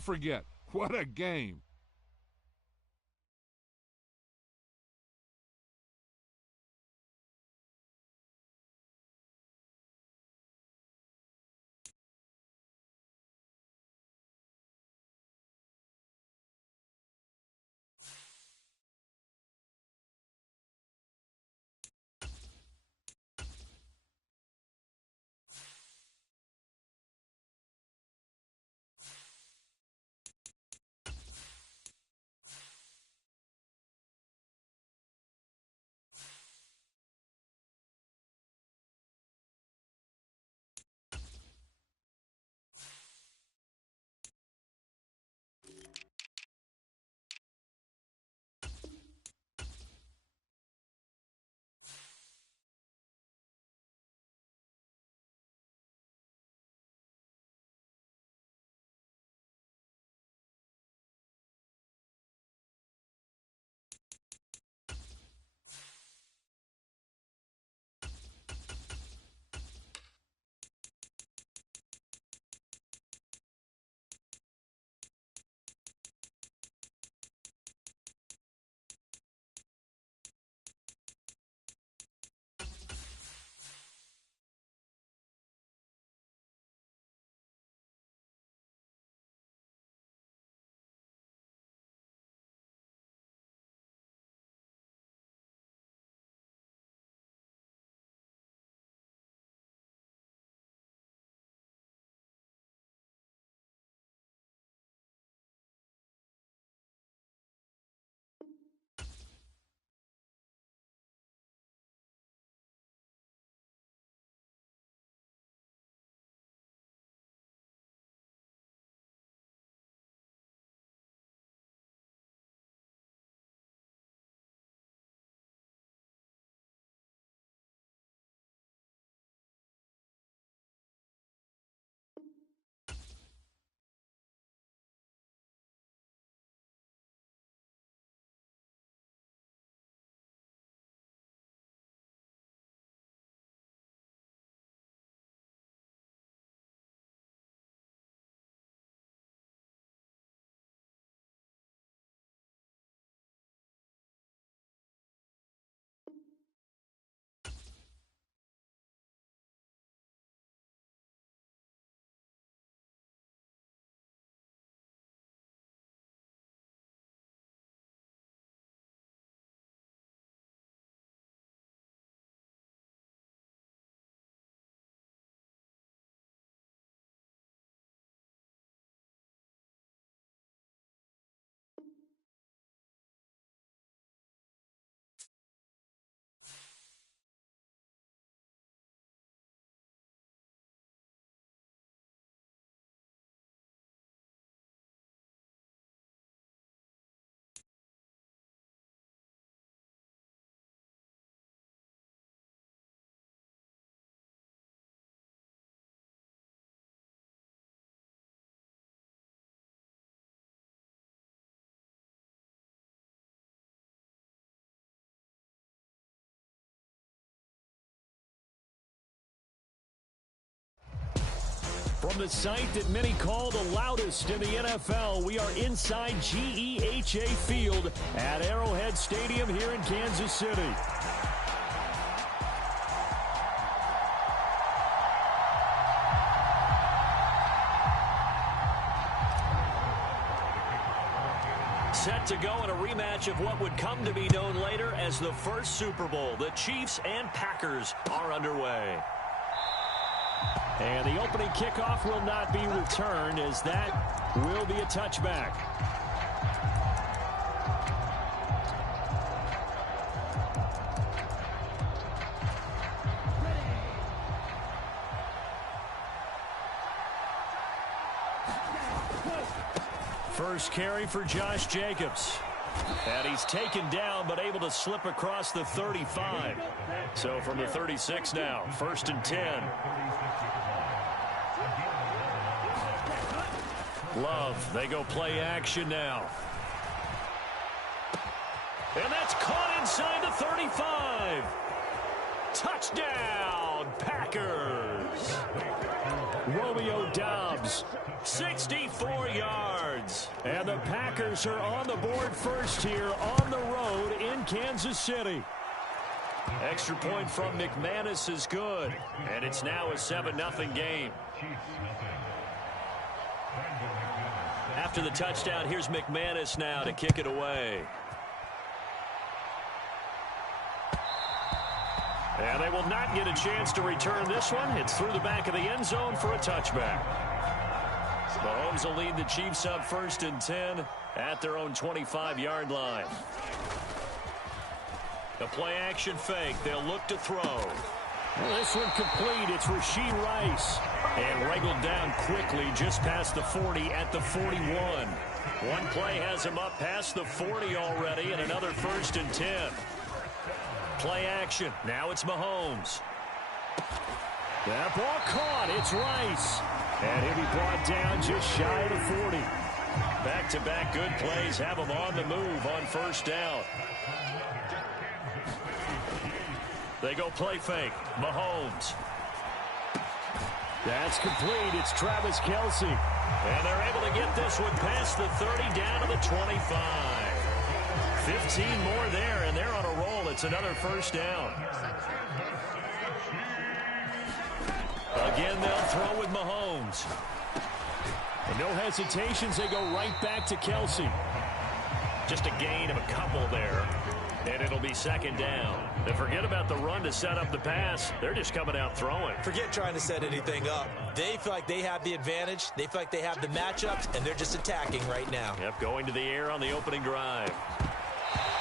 Forget. What a game. From the site that many call the loudest in the NFL, we are inside GEHA Field at Arrowhead Stadium here in Kansas City. Set to go in a rematch of what would come to be known later as the first Super Bowl. The Chiefs and Packers are underway. And the opening kickoff will not be returned, as that will be a touchback. First carry for Josh Jacobs. And he's taken down, but able to slip across the 35. So from the 36 now, 1st and 10. Love, they go play action now. And that's caught inside the 35. Touchdown, Packers. Romeo Doubs, 64 yards. And the Packers are on the board first here on the road in Kansas City. Extra point from McManus is good. And it's now a 7-0 game. After the touchdown, here's McManus now to kick it away. And they will not get a chance to return this one. It's through the back of the end zone for a touchback. Mahomes will lead the Chiefs up 1st and 10 at their own 25-yard line. The play-action fake. They'll look to throw. Well, this one complete. It's Rashee Rice. And wriggled down quickly just past the 40 at the 41. One play has him up past the 40 already, and another 1st and 10. Play action. Now it's Mahomes. That ball caught. It's Rice. And he'll be brought down just shy of the 40. Back-to-back good plays have him on the move on 1st down. They go play fake. Mahomes. That's complete. It's Travis Kelce. And they're able to get this one past the 30 down to the 25. 15 more there, and they're on a roll. It's another 1st down. Again, they'll throw with Mahomes. And no hesitations. They go right back to Kelce. Just a gain of a couple there. And it'll be 2nd down. And forget about the run to set up the pass. They're just coming out throwing. Forget trying to set anything up. They feel like they have the advantage. They feel like they have the matchups, and they're just attacking right now. Yep, going to the air on the opening drive.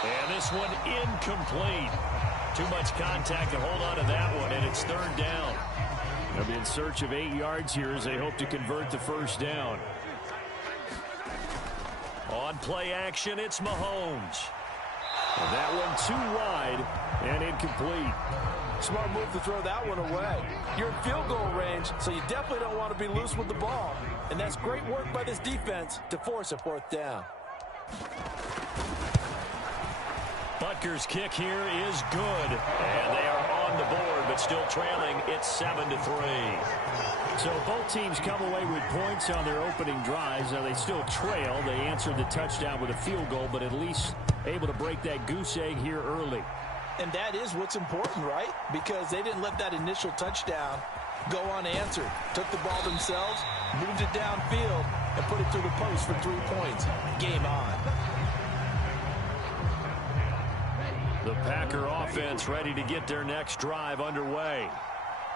And this one incomplete. Too much contact to hold on to that one, and it's 3rd down. They'll be in search of 8 yards here as they hope to convert the 1st down. On play action, it's Mahomes. And that one too wide and incomplete. Smart move to throw that one away. You're in field goal range, so you definitely don't want to be loose with the ball. And that's great work by this defense to force a 4th down. Butker's kick here is good. And they are on the board, but still trailing. It's 7-3. So both teams come away with points on their opening drives. Now they still trail. They answered the touchdown with a field goal, but at least able to break that goose egg here early. And that is what's important, right? Because they didn't let that initial touchdown go unanswered. Took the ball themselves, moved it downfield, and put it through the post for 3 points. Game on. The Packer offense ready to get their next drive underway.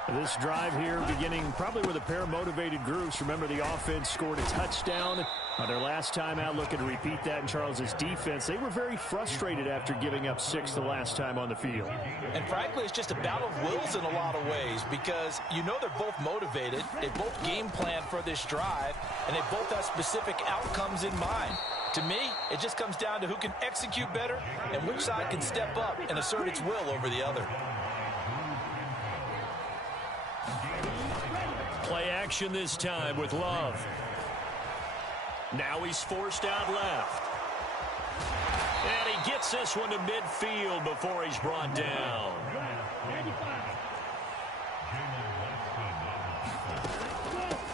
This drive here beginning probably with a pair of motivated groups. Remember, the offense scored a touchdown on their last time out. Looking to repeat that in Charles's defense. They were very frustrated after giving up 6 the last time on the field. And frankly, it's just a battle of wills in a lot of ways because you know they're both motivated. They both game plan for this drive, and they both have specific outcomes in mind. To me, it just comes down to who can execute better and which side can step up and assert its will over the other. Play action this time with Love. Now he's forced out left. And he gets this one to midfield before he's brought down.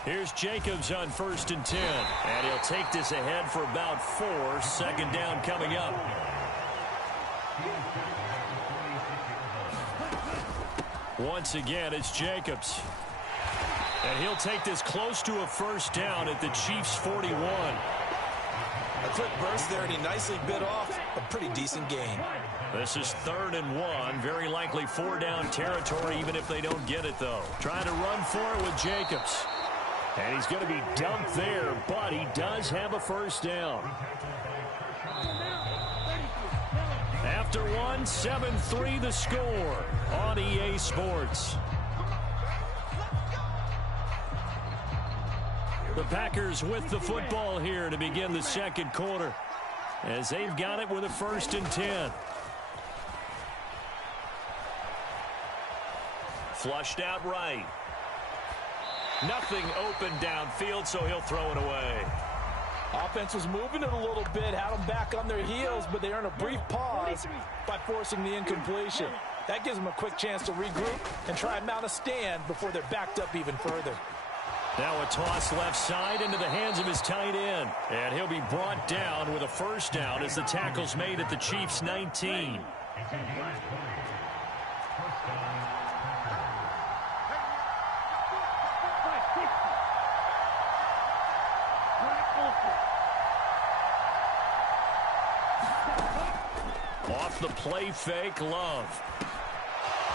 Here's Jacobs on 1st and 10. And he'll take this ahead for about 4. 2nd down coming up. Once again, it's Jacobs. And he'll take this close to a 1st down at the Chiefs' 41. A quick burst there, and he nicely bit off a pretty decent gain. This is 3rd and 1. Very likely 4-down territory, even if they don't get it, though. Trying to run for it with Jacobs. And he's going to be dumped there, but he does have a 1st down. After one, 7-3 the score on EA Sports. The Packers with the football here to begin the 2nd quarter as they've got it with a 1st and 10. Flushed out right. Nothing open downfield, so he'll throw it away. Offense was moving it a little bit, had them back on their heels, but they earned a brief pause by forcing the incompletion. That gives them a quick chance to regroup and try and mount a stand before they're backed up even further. Now a toss left side into the hands of his tight end. And he'll be brought down with a first down as the tackle's made at the Chiefs' 19. Off the play fake, Love.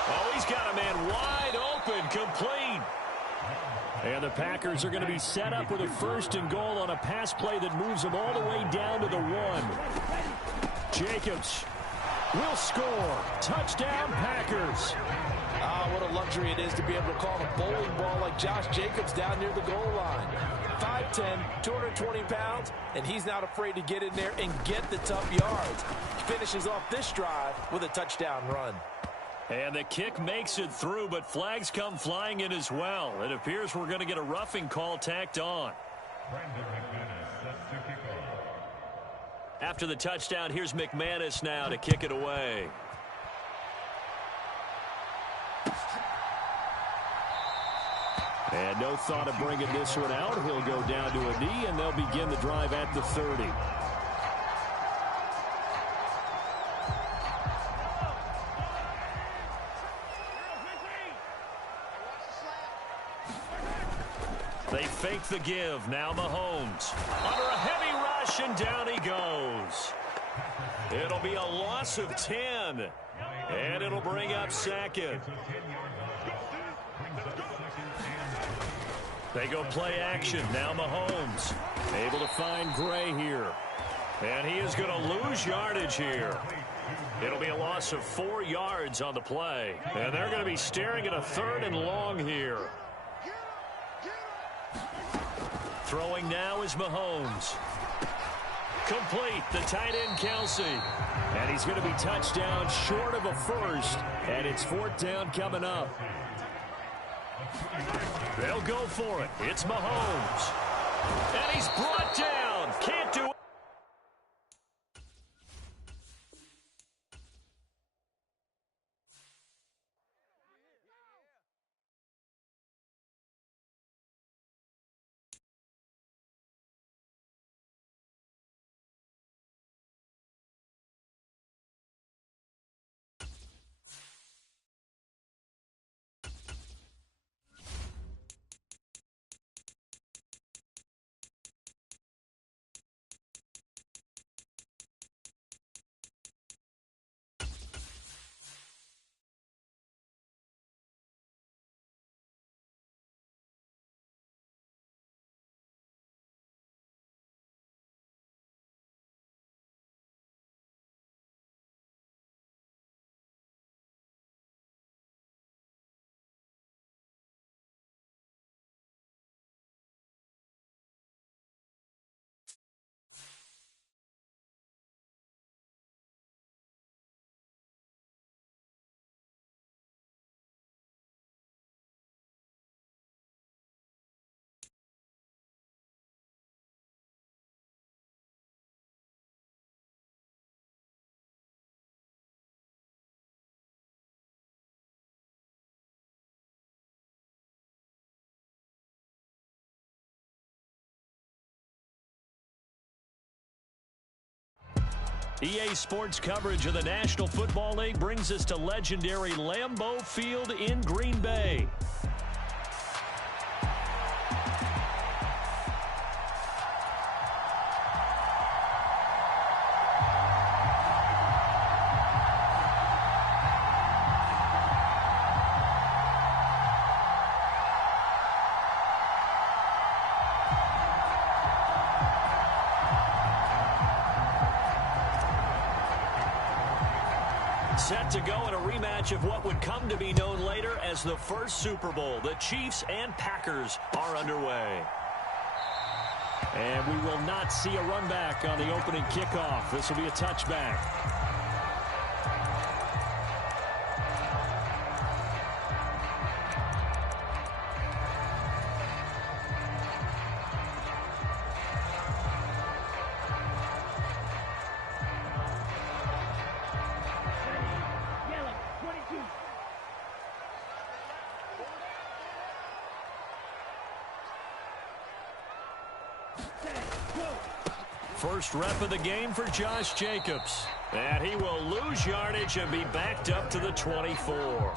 Oh, he's got a man wide open, complete. And the Packers are going to be set up with a first and goal on a pass play that moves them all the way down to the 1. Jacobs will score. Touchdown, Packers. Ah, what a luxury it is to be able to call a bowling ball like Josh Jacobs down near the goal line. 5'10", 220 pounds, and he's not afraid to get in there and get the tough yards. He finishes off this drive with a touchdown run. And the kick makes it through, but flags come flying in as well. It appears we're going to get a roughing call tacked on. After the touchdown, here's McManus now to kick it away. And no thought of bringing this one out. He'll go down to a knee, and they'll begin the drive at the 30. They fake the give. Now Mahomes. Under a heavy rush, and down he goes. It'll be a loss of 10. And it'll bring up second. They go play action. Now Mahomes. Able to find Gray here. And he is going to lose yardage here. It'll be a loss of 4 yards on the play. And they're going to be staring at a 3rd and long here. Throwing now is Mahomes. Complete, the tight end Kelsey. And he's going to be touched down short of a first. And it's 4th down coming up. They'll go for it. It's Mahomes. And he's brought down. Can't do it. EA Sports coverage of the National Football League brings us to legendary Lambeau Field in Green Bay. Set to go in a rematch of what would come to be known later as the first Super Bowl. The Chiefs and Packers are underway. And we will not see a run back on the opening kickoff. This will be a touchback. First rep of the game for Josh Jacobs. And he will lose yardage and be backed up to the 24.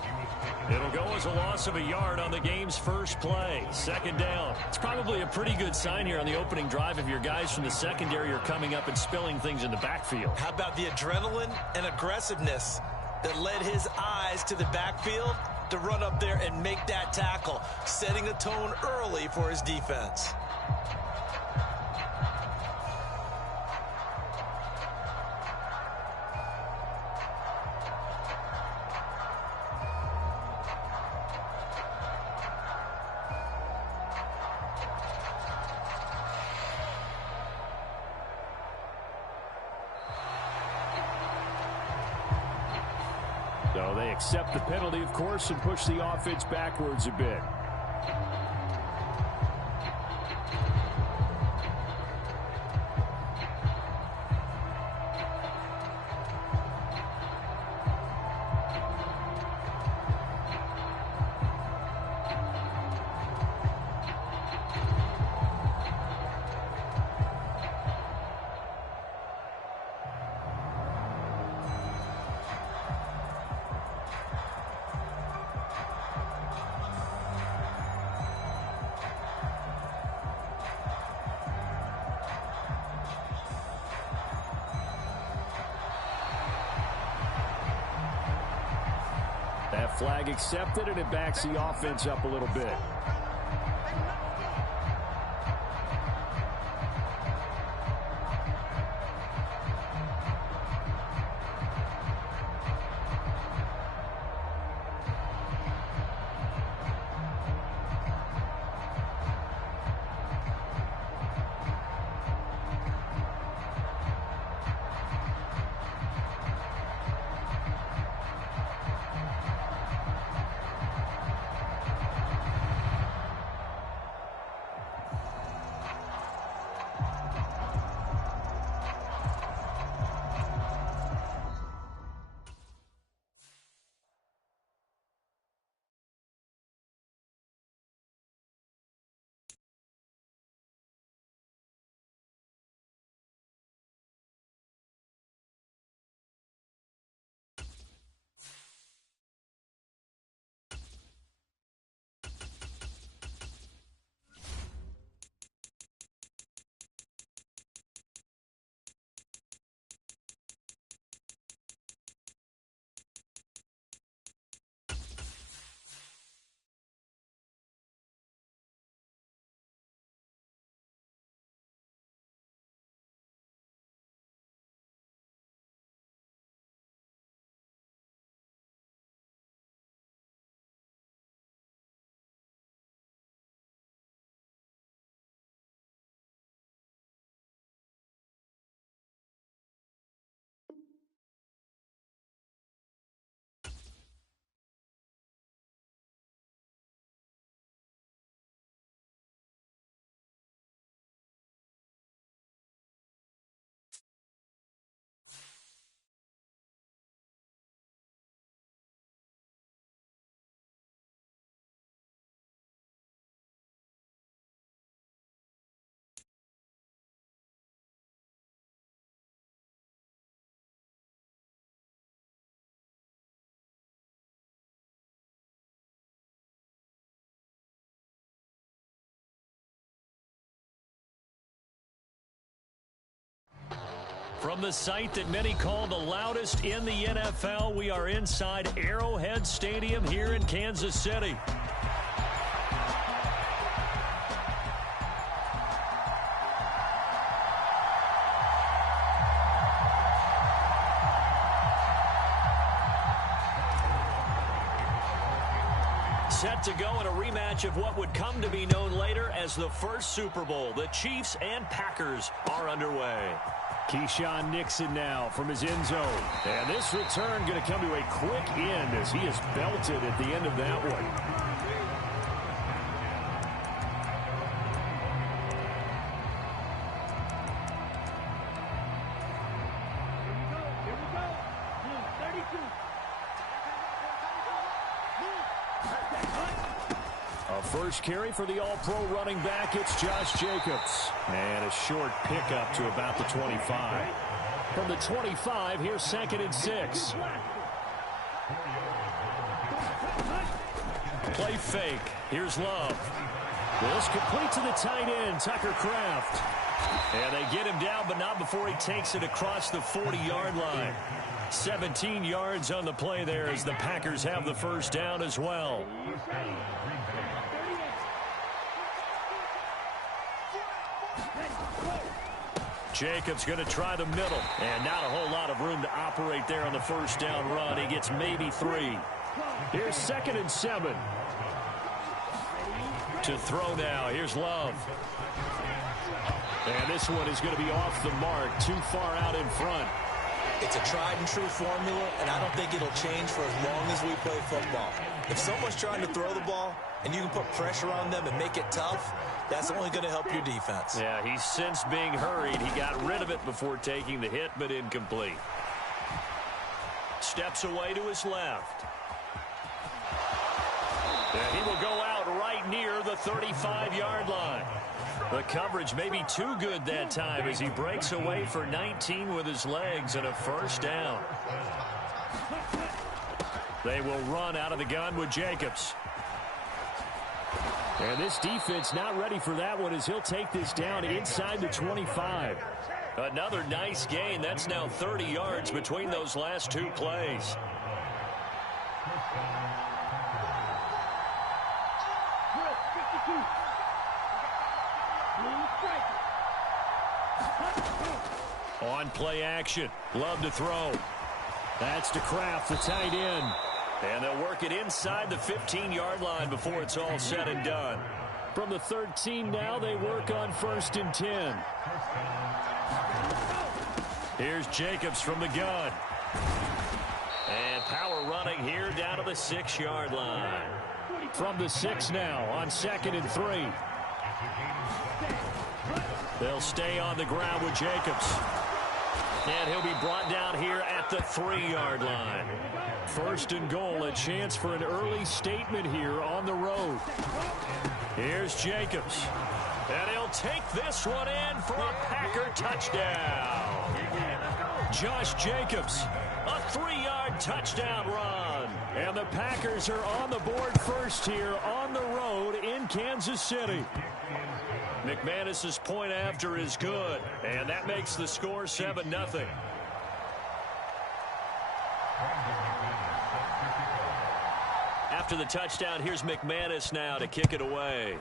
It'll go as a loss of a yard on the game's first play. Second down. It's probably a pretty good sign here on the opening drive if your guys from the secondary are coming up and spilling things in the backfield. How about the adrenaline and aggressiveness that led his eyes to the backfield to run up there and make that tackle, setting a tone early for his defense. So they accept the penalty, of course, and push the offense backwards a bit. That flag accepted, and it backs the offense up a little bit. From the site that many call the loudest in the NFL, we are inside Arrowhead Stadium here in Kansas City. Set to go in a rematch of what would come to be known later as the first Super Bowl. The Chiefs and Packers are underway. Keyshawn Nixon now from his end zone. And this return going to come to a quick end as he is belted at the end of that one. First carry for the all-pro running back, it's Josh Jacobs. And a short pickup to about the 25. From the 25, here's 2nd and 6. Play fake. Here's Love. This complete to the tight end, Tucker Kraft. And they get him down, but not before he takes it across the 40-yard line. 17 yards on the play there as the Packers have the first down as well. Jacobs going to try the middle. And not a whole lot of room to operate there on the first down run. He gets maybe 3. Here's 2nd and 7. To throw now. Here's Love. And this one is going to be off the mark. Too far out in front. It's a tried-and-true formula, and I don't think it'll change for as long as we play football. If someone's trying to throw the ball and you can put pressure on them and make it tough, that's only going to help your defense. Yeah, he's since being hurried. He got rid of it before taking the hit, but incomplete. Steps away to his left. And he will go out right near the 35-yard line. The coverage may be too good that time as he breaks away for 19 with his legs and a first down. They will run out of the gun with Jacobs. And this defense not ready for that one as he'll take this down inside the 25. Another nice gain. That's now 30 yards between those last 2 plays. On play action. Love to throw. That's to Kraft, the tight end. And they'll work it inside the 15-yard line before it's all said and done. From the 13 now, they work on 1st and 10. Here's Jacobs from the gun. And power running here down to the 6-yard line. From the 6 now on 2nd and 3. They'll stay on the ground with Jacobs. And he'll be brought down here at the 3-yard line. 1st and goal, a chance for an early statement here on the road. Here's Jacobs. And he'll take this one in for a Packer touchdown. Josh Jacobs, a 3-yard touchdown run. And the Packers are on the board first here on the road in Kansas City. McManus's point after is good, and that makes the score 7-0. After the touchdown, here's McManus now to kick it away.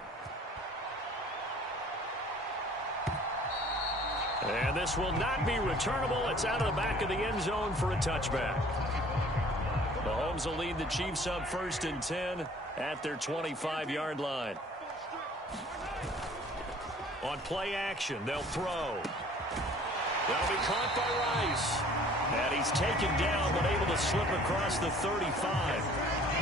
And this will not be returnable. It's out of the back of the end zone for a touchback. Mahomes will lead the Chiefs up 1st and 10 at their 25-yard line. On play action, they'll throw. That'll be caught by Rice. And he's taken down, but able to slip across the 35.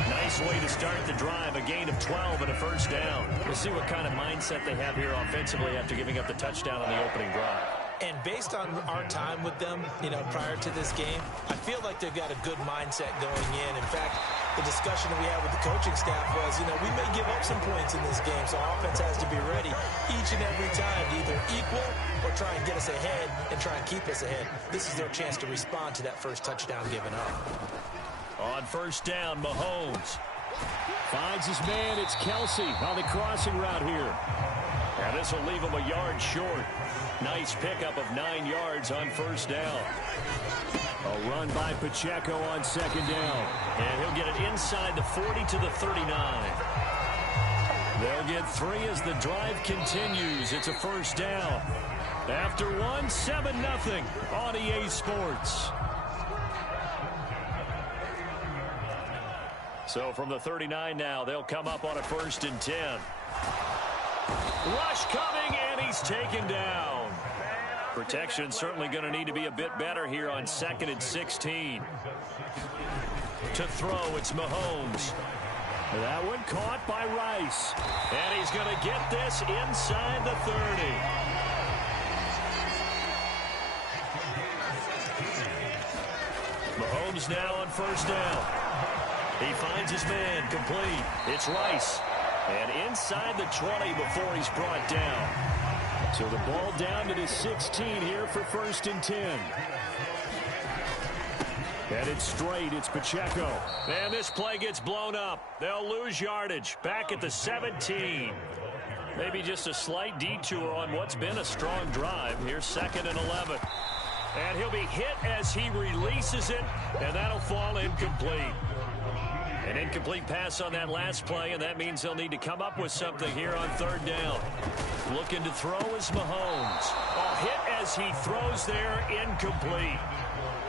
Nice way to start the drive, a gain of 12 and a first down. We'll see what kind of mindset they have here offensively after giving up the touchdown on the opening drive. And based on our time with them, prior to this game, I feel like they've got a good mindset going in. In fact, the discussion that we had with the coaching staff was, we may give up some points in this game, so offense has to be ready each and every time to either equal or try and get us ahead and try and keep us ahead. This is their chance to respond to that first touchdown given up. On first down, Mahomes finds his man. It's Kelsey on the crossing route here. And this will leave him a yard short. Nice pickup of 9 yards on first down. A run by Pacheco on 2nd down. And he'll get it inside the 40 to the 39. They'll get 3 as the drive continues. It's a first down. After 7-0 on EA Sports. So from the 39 now, they'll come up on a 1st and 10. Rush coming, and he's taken down. Protection certainly going to need to be a bit better here on 2nd and 16. To throw, it's Mahomes. That one caught by Rice. And he's going to get this inside the 30. Mahomes now on first down. He finds his man complete. It's Rice. And inside the 20 before he's brought down. So the ball down to the 16 here for 1st and 10. Headed straight, it's Pacheco. And this play gets blown up. They'll lose yardage. Back at the 17. Maybe just a slight detour on what's been a strong drive. Here's 2nd and 11. And he'll be hit as he releases it, and that'll fall incomplete. An incomplete pass on that last play, and that means they'll need to come up with something here on 3rd down. Looking to throw is Mahomes. A hit as he throws there, incomplete.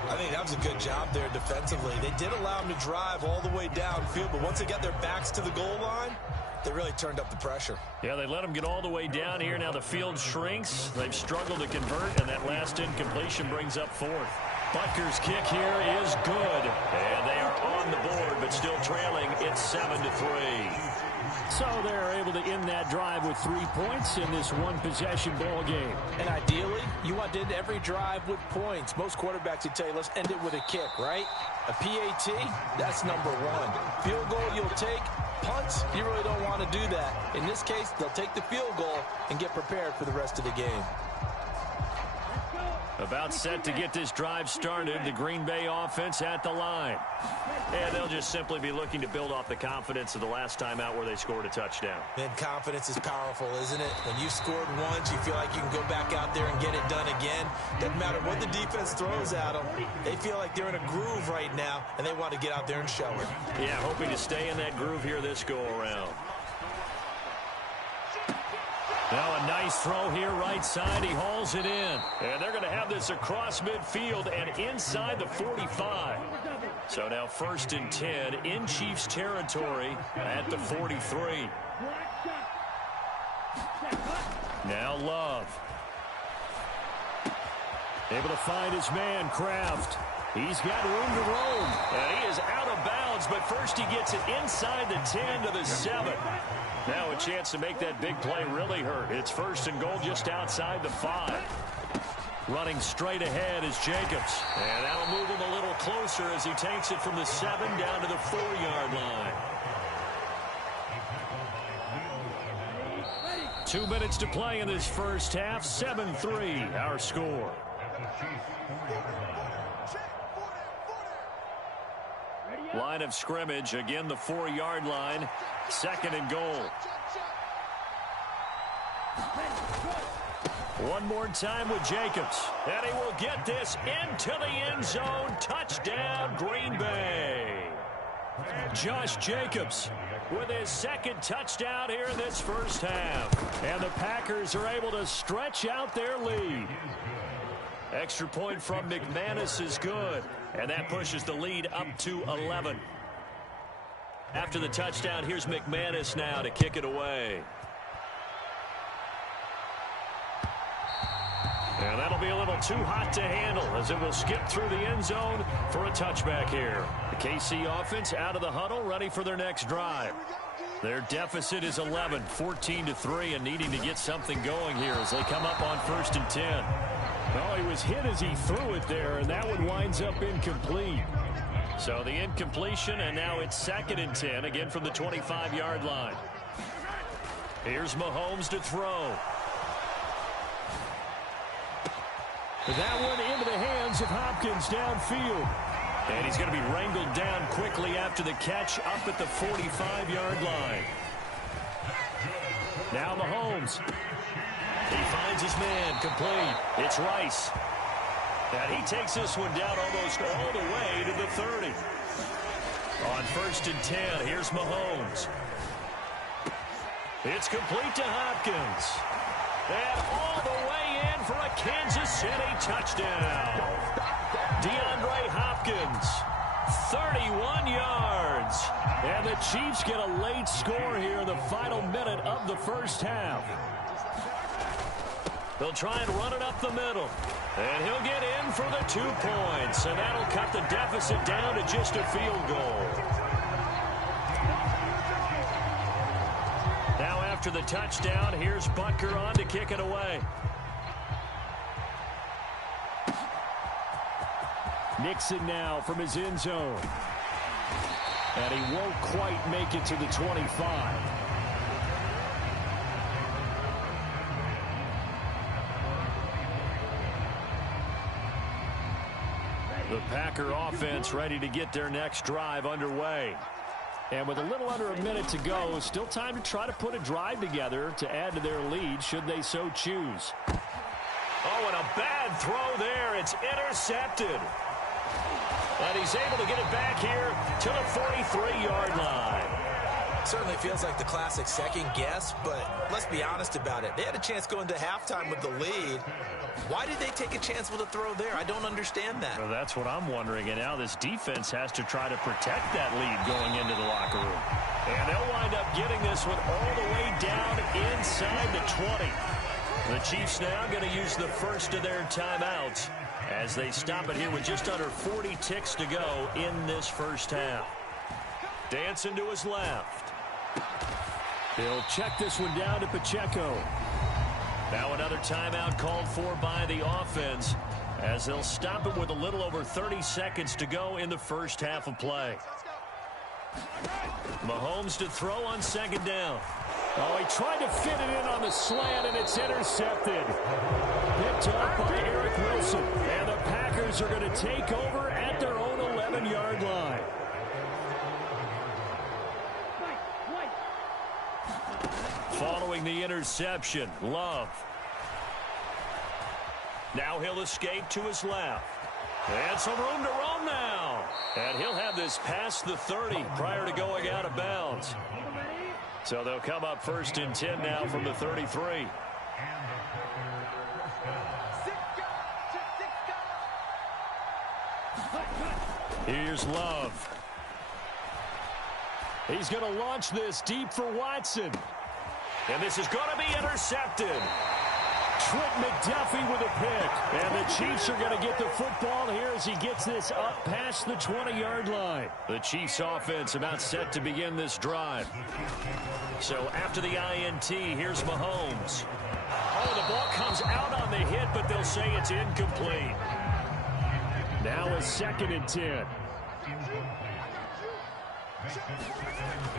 I think that was a good job there defensively. They did allow him to drive all the way downfield, but once they got their backs to the goal line, they really turned up the pressure. Yeah, they let him get all the way down here. Now the field shrinks. They've struggled to convert, and that last incompletion brings up 4th. Butker's kick here is good, and they are on the board, but still trailing. It's 7-3. So they're able to end that drive with 3 points in this one-possession ball game. And ideally, you want to end every drive with points. Most quarterbacks would tell you, let's end it with a kick, right? A PAT, that's number 1. Field goal you'll take. Punts, you really don't want to do that. In this case, they'll take the field goal and get prepared for the rest of the game. About set to get this drive started, the Green Bay offense at the line. And they'll just simply be looking to build off the confidence of the last time out where they scored a touchdown. And confidence is powerful, isn't it? When you've scored once, you feel like you can go back out there and get it done again. Doesn't matter what the defense throws at them. They feel like they're in a groove right now, and they want to get out there and show it. Yeah, hoping to stay in that groove here this go-around. Now a nice throw here right side. He hauls it in. And they're going to have this across midfield and inside the 45. So now 1st and 10 in Chiefs territory at the 43. Now Love. Able to find his man, Kraft. He's got room to roam. And he is out of bounds, but first he gets it inside the 10 to the 7. Now a chance to make that big play really hurt. It's 1st and goal just outside the 5. Running straight ahead is Jacobs. And that'll move him a little closer as he takes it from the 7 down to the 4-yard line. 2 minutes to play in this first half. 7-3 our score. Line of scrimmage, again the 4-yard line, 2nd and goal. One more time with Jacobs, and he will get this into the end zone. Touchdown, Green Bay. Josh Jacobs with his 2nd touchdown here in this first half. And the Packers are able to stretch out their lead. Extra point from McManus is good. And that pushes the lead up to 11. After the touchdown, here's McManus now to kick it away. And that'll be a little too hot to handle as it will skip through the end zone for a touchback here. The KC offense out of the huddle, ready for their next drive. Their deficit is 11, 14-3, and needing to get something going here as they come up on 1st and 10. Oh, he was hit as he threw it there, and that one winds up incomplete. So the incompletion, and now it's 2nd and 10, again from the 25-yard line. Here's Mahomes to throw. That one into the hands of Hopkins downfield. And he's going to be wrangled down quickly after the catch up at the 45-yard line. Now Mahomes. He finds his man, complete. It's Rice. And he takes this one down almost all the way to the 30. On 1st and 10, here's Mahomes. It's complete to Hopkins. And all the way in for a Kansas City touchdown. DeAndre Hopkins, 31 yards. And the Chiefs get a late score here in the final minute of the first half. They'll try and run it up the middle. And he'll get in for the 2 points. And that'll cut the deficit down to just a field goal. Now after the touchdown, here's Butker on to kick it away. Nixon now from his end zone. And he won't quite make it to the 25. The Packer offense ready to get their next drive underway. And with a little under a minute to go, still time to try to put a drive together to add to their lead should they so choose. Oh, and a bad throw there. It's intercepted. And he's able to get it back here to the 43-yard line. Certainly feels like the classic second guess, but let's be honest about it. They had a chance going to halftime with the lead. Why did they take a chance with a throw there? I don't understand that. Well, that's what I'm wondering. And now this defense has to try to protect that lead going into the locker room. And they'll wind up getting this one all the way down inside the 20. The Chiefs now going to use the first of their timeouts as they stop it here with just under 40 ticks to go in this first half. Dancing to his left. He'll check this one down to Pacheco. Now another timeout called for by the offense as they'll stop it with a little over 30 seconds to go in the first half of play. Mahomes to throw on second down. Oh, he tried to fit it in on the slant, and it's intercepted. Picked up by Eric Wilson. And the Packers are going to take over at their own 11-yard line. Following the interception, Love. Now he'll escape to his left. And some room to roam now. And he'll have this past the 30 prior to going out of bounds. So they'll come up first and 10 now from the 33. Here's Love. He's going to launch this deep for Watson. And this is going to be intercepted. Trent McDuffie with a pick. And the Chiefs are going to get the football here as he gets this up past the 20-yard line. The Chiefs offense about set to begin this drive. So after the INT, here's Mahomes. Oh, the ball comes out on the hit, but they'll say it's incomplete. Now a 2nd and 10.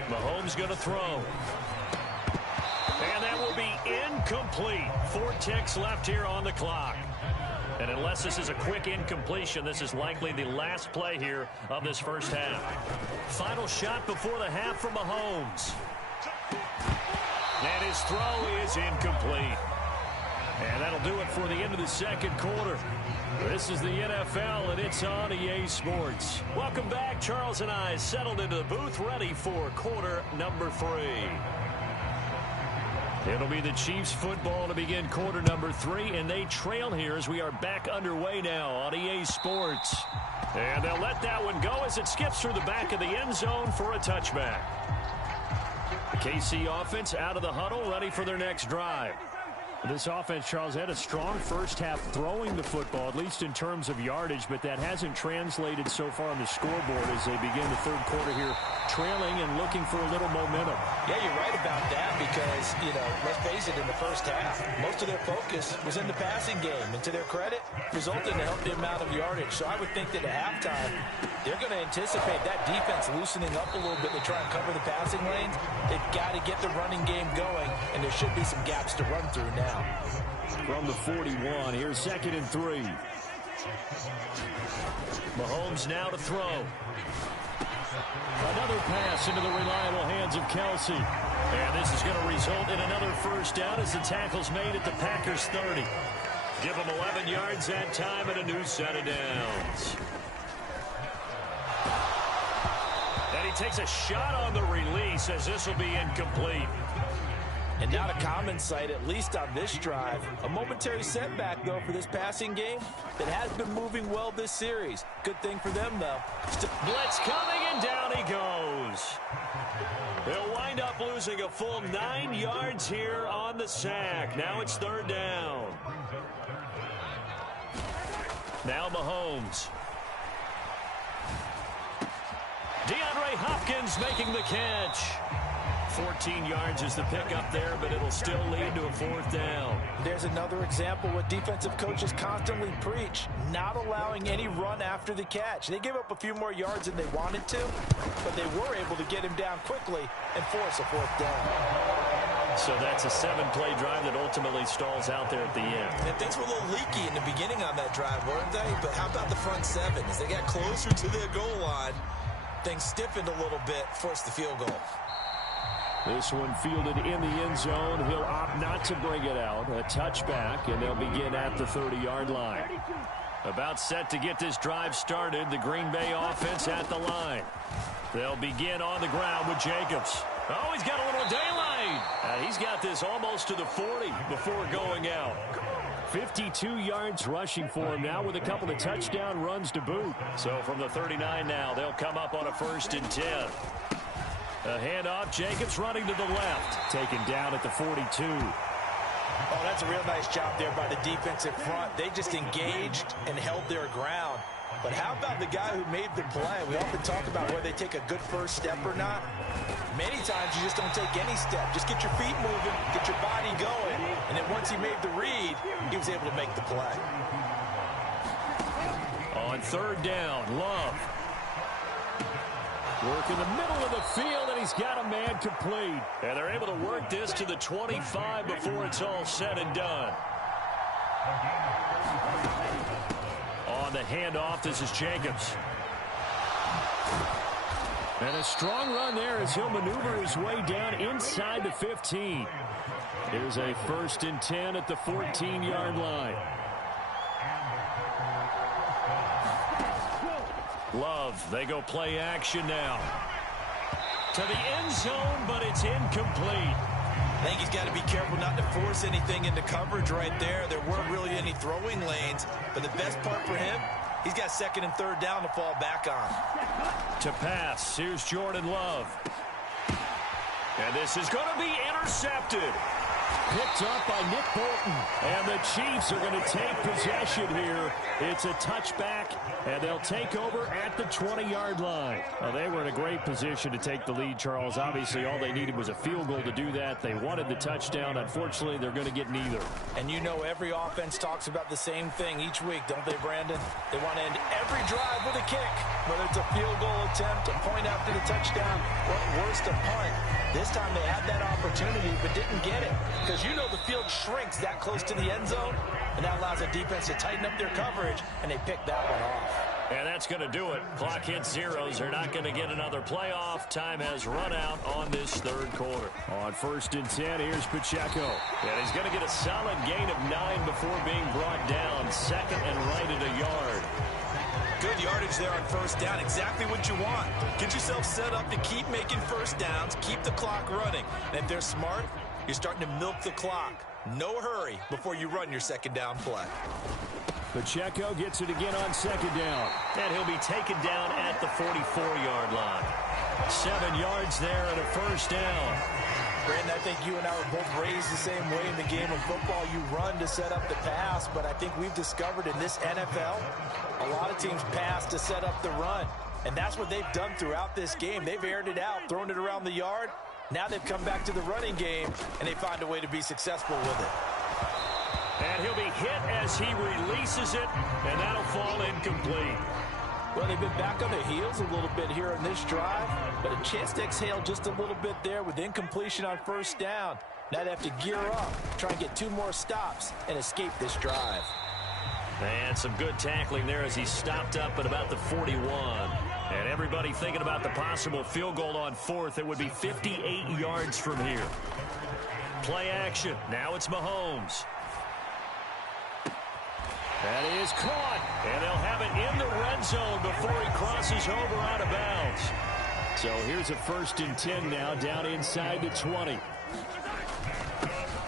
Mahomes going to throw. And that will be incomplete. 4 ticks left here on the clock. And unless this is a quick incompletion, this is likely the last play here of this first half. Final shot before the half from Mahomes. And his throw is incomplete. And that'll do it for the end of the second quarter. This is the NFL, and it's on EA Sports. Welcome back. Charles and I settled into the booth, ready for quarter number 3. It'll be the Chiefs football to begin quarter number 3, and they trail here as we are back underway now on EA Sports. And they'll let that one go as it skips through the back of the end zone for a touchback. The KC offense out of the huddle, ready for their next drive. This offense, Charles, had a strong first half throwing the football, at least in terms of yardage, but that hasn't translated so far on the scoreboard as they begin the third quarter here, trailing and looking for a little momentum. Yeah, you're right about that because, let's face it, in the first half, most of their focus was in the passing game. And to their credit, resulted in a healthy amount of yardage. So I would think that at halftime, they're going to anticipate that defense loosening up a little bit to try and cover the passing lanes. They've got to get the running game going, and there should be some gaps to run through now. From the 41, here's 2nd and 3. Mahomes now to throw. Another pass into the reliable hands of Kelsey. And this is going to result in another first down as the tackle's made at the Packers' 30. Give them 11 yards that time and a new set of downs. And he takes a shot on the release as this will be incomplete. And not a common sight, at least on this drive. A momentary setback, though, for this passing game that has been moving well this series. Good thing for them, though. Blitz coming, and down he goes. He'll wind up losing a full 9 yards here on the sack. Now it's 3rd down. Now Mahomes. DeAndre Hopkins making the catch. 14 yards is the pickup there, but it'll still lead to a 4th down. There's another example what defensive coaches constantly preach, not allowing any run after the catch. They gave up a few more yards than they wanted to, but they were able to get him down quickly and force a 4th down. So that's a 7-play drive that ultimately stalls out there at the end. And things were a little leaky in the beginning on that drive, weren't they? But how about the front seven? As they got closer to their goal line, things stiffened a little bit, forced the field goal. This one fielded in the end zone. He'll opt not to bring it out. A touchback, and they'll begin at the 30-yard line. About set to get this drive started. The Green Bay offense at the line. They'll begin on the ground with Jacobs. Oh, he's got a little daylight. He's got this almost to the 40 before going out. 52 yards rushing for him now with a couple of touchdown runs to boot. So from the 39 now, they'll come up on a 1st and 10. A handoff, Jacobs running to the left. Taken down at the 42. Oh, that's a real nice job there by the defensive front. They just engaged and held their ground. But how about the guy who made the play? We often talk about whether they take a good first step or not. Many times you just don't take any step. Just get your feet moving, get your body going. And then once he made the read, he was able to make the play. On 3rd down, Love. Work in the middle of the field, and he's got a man complete. And they're able to work this to the 25 before it's all said and done. On the handoff, this is Jacobs. And a strong run there as he'll maneuver his way down inside the 15. Here's a 1st and 10 at the 14-yard line. Love, they go play action now. To the end zone, but it's incomplete. I think he's got to be careful not to force anything into coverage right there. There weren't really any throwing lanes, but the best part for him, he's got 2nd and 3rd down to fall back on. To pass, here's Jordan Love. And this is going to be intercepted. Picked up by Nick Bolton. And the Chiefs are going to take possession here. It's a touchback, and they'll take over at the 20-yard line. Well, they were in a great position to take the lead, Charles. Obviously, all they needed was a field goal to do that. They wanted the touchdown. Unfortunately, they're going to get neither. And you know every offense talks about the same thing each week, don't they, Brandon? They want to end every drive with a kick, whether it's a field goal attempt, a point after the touchdown, or worse, a punt. This time they had that opportunity but didn't get it, because you know the field shrinks that close to the end zone, and that allows the defense to tighten up their coverage, and they picked that one off. And that's going to do it. Clock hits zeros. They're not going to get another playoff. Time has run out on this 3rd quarter. On 1st and 10, here's Pacheco. And he's going to get a solid gain of 9 before being brought down. 2nd and right at a yard. Good yardage there on 1st down. Exactly what you want. Get yourself set up to keep making 1st downs, keep the clock running. And if they're smart, you're starting to milk the clock. No hurry before you run your 2nd down play. Pacheco gets it again on 2nd down. And he'll be taken down at the 44-yard line. 7 yards there and a 1st down. Brandon, I think you and I were both raised the same way in the game of football. You run to set up the pass, but I think we've discovered in this NFL, a lot of teams pass to set up the run. And that's what they've done throughout this game. They've aired it out, thrown it around the yard. Now they've come back to the running game, and they find a way to be successful with it. And he'll be hit as he releases it, and that'll fall incomplete. Well, they've been back on their heels a little bit here on this drive, but a chance to exhale just a little bit there with incompletion on 1st down. Now they have to gear up, try and get 2 more stops, and escape this drive. And some good tackling there as he stopped up at about the 41. And everybody thinking about the possible field goal on 4th. It would be 58 yards from here. Play action. Now it's Mahomes. That is caught. And they'll have it in the red zone before he crosses over out of bounds. So here's a 1st and 10 now down inside the 20.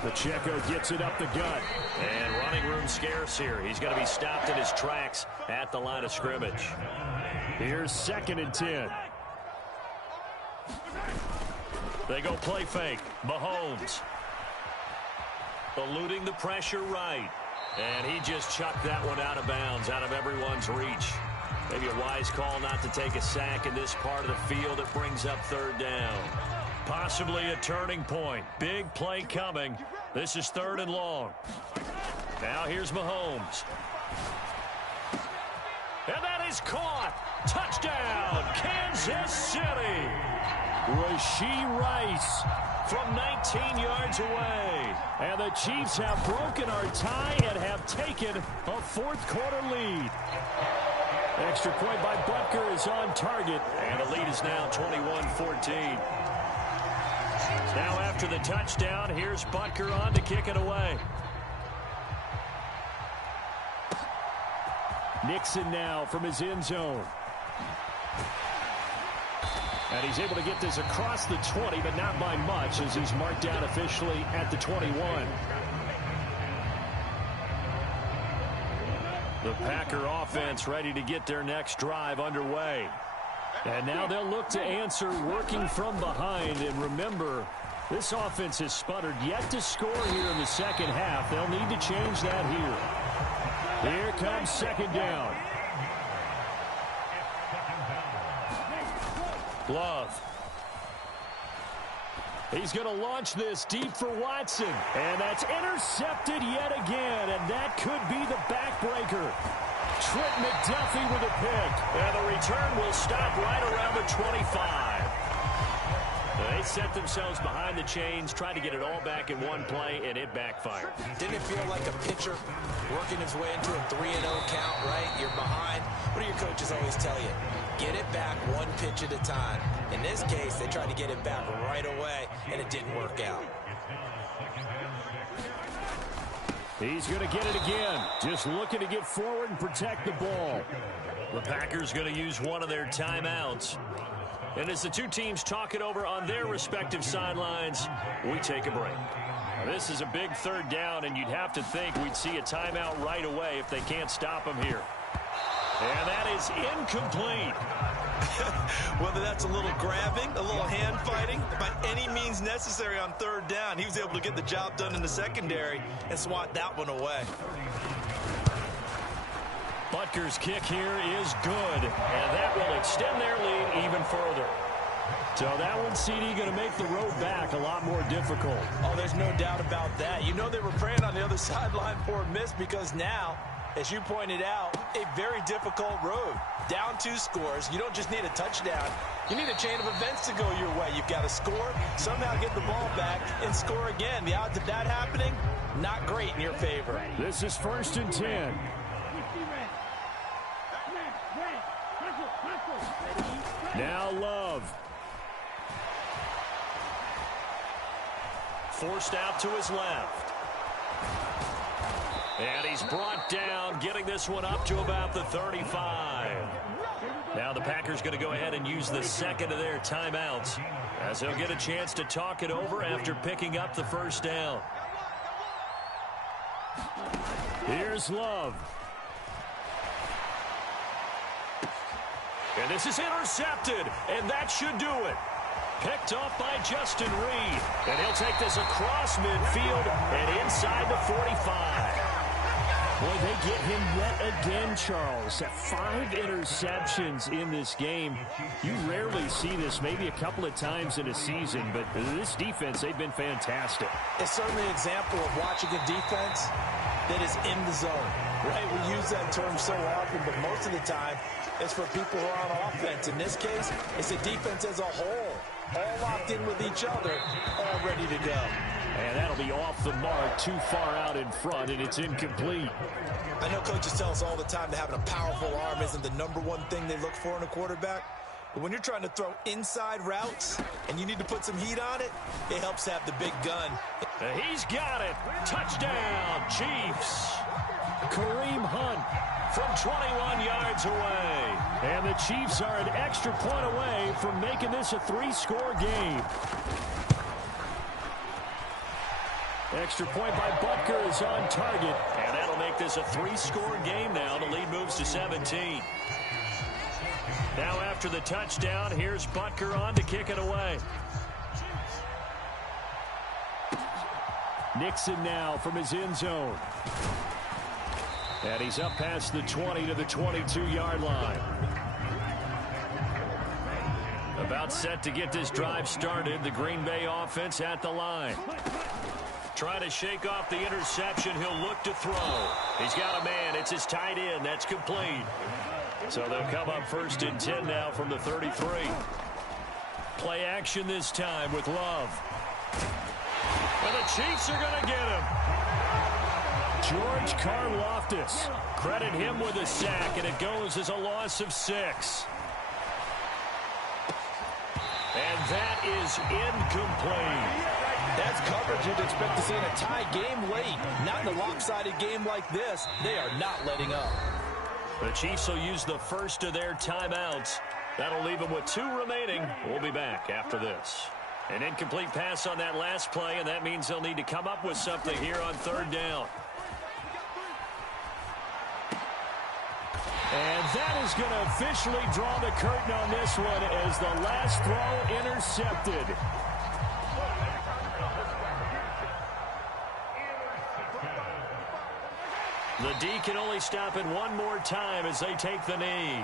Pacheco gets it up the gut. And running room scarce here. He's going to be stopped in his tracks at the line of scrimmage. Here's 2nd and 10. They go play fake. Mahomes. Eluding the pressure right. And he just chucked that one out of bounds, out of everyone's reach. Maybe a wise call not to take a sack in this part of the field. It brings up 3rd down. Possibly a turning point. Big play coming. This is 3rd and long. Now here's Mahomes. And that is caught. Touchdown, Kansas City. Rashee Rice from 19 yards away. And the Chiefs have broken our tie and have taken a fourth-quarter lead. Extra point by Butker is on target. And the lead is now 21-14. Now after the touchdown, here's Butker on to kick it away. Nixon now from his end zone. And he's able to get this across the 20, but not by much, as he's marked down officially at the 21. The Packer offense ready to get their next drive underway. And now they'll look to answer working from behind. And remember, this offense has sputtered yet to score here in the second half. They'll need to change that here. Here comes second down. Love. He's going to launch this deep for Watson. And that's intercepted yet again. And that could be the backbreaker. Trent McDuffie with a pick. And the return will stop right around the 25. They set themselves behind the chains, tried to get it all back in one play, and it backfired. Didn't it feel like a pitcher working his way into a 3-0 count, right? You're behind. What do your coaches always tell you? Get it back one pitch at a time. In this case, they tried to get it back right away, and it didn't work out. He's going to get it again. Just looking to get forward and protect the ball. The Packers going to use one of their timeouts. And as the two teams talk it over on their respective sidelines, we take a break. Now, this is a big third down, and you'd have to think we'd see a timeout right away if they can't stop him here. And that is incomplete. Whether that's a little grabbing, a little hand fighting, by any means necessary on third down, he was able to get the job done in the secondary and swat that one away. Butker's kick here is good, and that will extend their lead even further. So that one, CD, going to make the road back a lot more difficult. Oh, there's no doubt about that. You know they were praying on the other sideline for a miss, because now, as you pointed out, a very difficult road. Down 2 scores. You don't just need a touchdown. You need a chain of events to go your way. You've got to score, somehow get the ball back, and score again. The odds of that happening, not great in your favor. This is 1st and 10. Now Love. Forced out to his left. And he's brought down, getting this one up to about the 35. Now the Packers going to go ahead and use the second of their timeouts, as they'll get a chance to talk it over after picking up the first down. Here's Love. And this is intercepted, and that should do it. Picked off by Justin Reed. And he'll take this across midfield and inside the 45. Boy, they get him yet again, Charles. 5 interceptions in this game. You rarely see this, maybe a couple of times in a season, but this defense, they've been fantastic. It's certainly an example of watching a defense that is in the zone, right? We use that term so often, but most of the time, it's for people who are on offense. In this case, it's a defense as a whole, all locked in with each other, all ready to go. And that'll be off the mark, too far out in front, and it's incomplete. I know coaches tell us all the time that having a powerful arm isn't the #1 thing they look for in a quarterback. But when you're trying to throw inside routes and you need to put some heat on it, it helps have the big gun. He's got it. Touchdown, Chiefs. Kareem Hunt from 21 yards away. And the Chiefs are an extra point away from making this a 3-score game. Extra point by Butker is on target. And that'll make this a 3-score game now. The lead moves to 17. Now after the touchdown, here's Butker on to kick it away. Nixon now from his end zone. And he's up past the 20 to the 22-yard line. About set to get this drive started. The Green Bay offense at the line. Trying to shake off the interception. He'll look to throw. He's got a man. It's his tight end. That's complete. So they'll come up 1st and 10 now from the 33. Play action this time with Love. And the Chiefs are going to get him. George Karlaftis. Credit him with a sack, and it goes as a loss of 6. And that is incomplete. That's coverage you'd expect to see in a tie game late. Not in a lopsided game like this. They are not letting up. The Chiefs will use the first of their timeouts. That'll leave them with 2 remaining. We'll be back after this. An incomplete pass on that last play, and that means they'll need to come up with something here on 3rd down. And that is going to officially draw the curtain on this one as the last throw intercepted. The D can only stop it one more time as they take the knee.